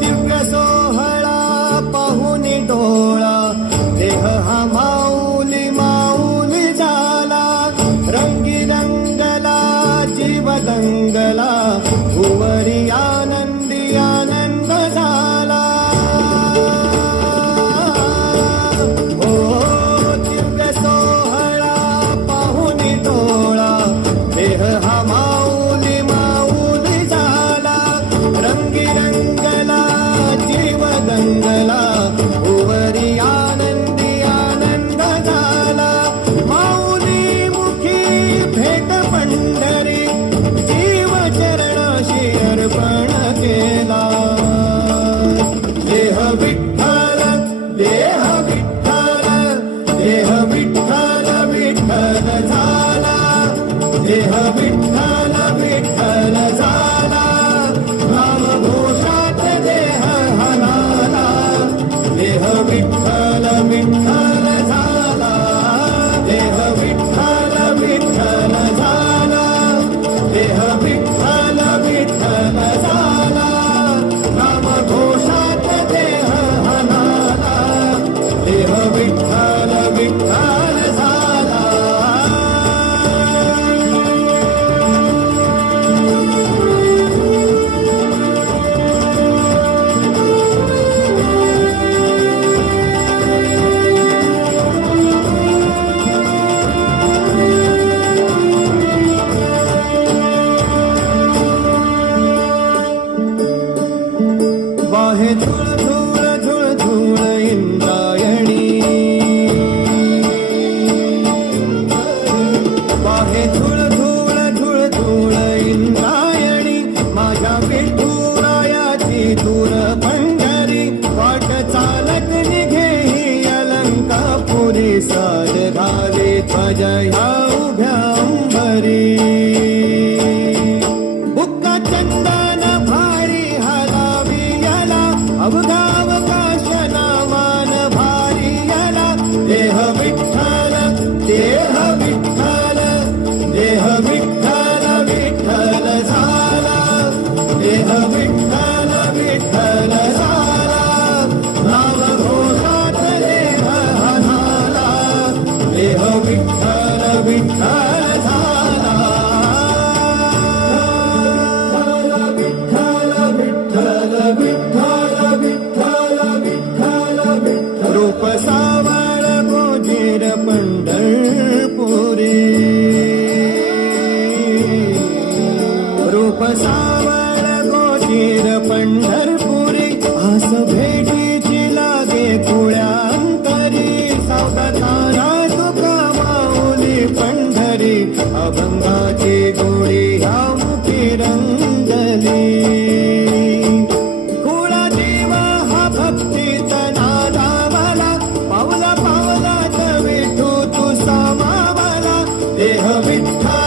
दिव्य सोहळा पाहुनी डोळा देह हा माऊली माऊली झाला रंगी रंगला जीव दंगला भुवरी आनंदी आनंद झाला ओ दिव्य सोहळा पाहुनी डोळा देह हा माऊली माऊली झाला रंगी रंगला जीव दंगला भुवरी आनंदी आनंद झाला माऊली मुखी भेट पंढरी जीव चरणाशी अर्पण केला देह विठ्ठल देह विठ्ठल देह विठ्ठल विठ्ठल झाला देह विठ्ठल विठ्ठल झाला नामघोषात देह हलाला देह विठ्ठल विठ्ठल झाला देह विठ्ठल विठ्ठल झाला देह विठ्ठल विठ्ठल झाला नामघोषात देह हलाला देह विठ्ठल विठ्ठल झाला वाहे धूळ धूळ धूळ धूळ इंद्रायणी वाहे धूळ धूळ धूळ धूळ इंद्रायणी माझ्या विठुरायाची दूर पंढरी वाट चालत निघे ही अलंकापुरी साज घाले ध्वज ह्या उभ्या अंबरी बुक्का चंदन भारी हलावी याला अवघावकाश नामान भारी याला देह विठ्ठल देह विठ्ठल देह विठ्ठल विठ्ठल झाला देह विठ्ठल विठ्ठल झाला नामघोषात देह हलाला देह विठ्ठल विठ्ठल झाला विठ्ठल विठ्ठल विठ्ठल विठ्ठल विठ्ठल विठ्ठल रूप सावळ गोजीर पंढरपुरी रूप सावळ गोजीर पंढरपुरी आस भेटीची लागे खुळ्या अंतरी सावधाना तुका माऊली पंढरी अभंगाची गोळी ह्या मुखी रंगली खुळा जीव हा भक्तीचा नादावाला पावला पावलात विठू तू सामावाला देह विठ्ठल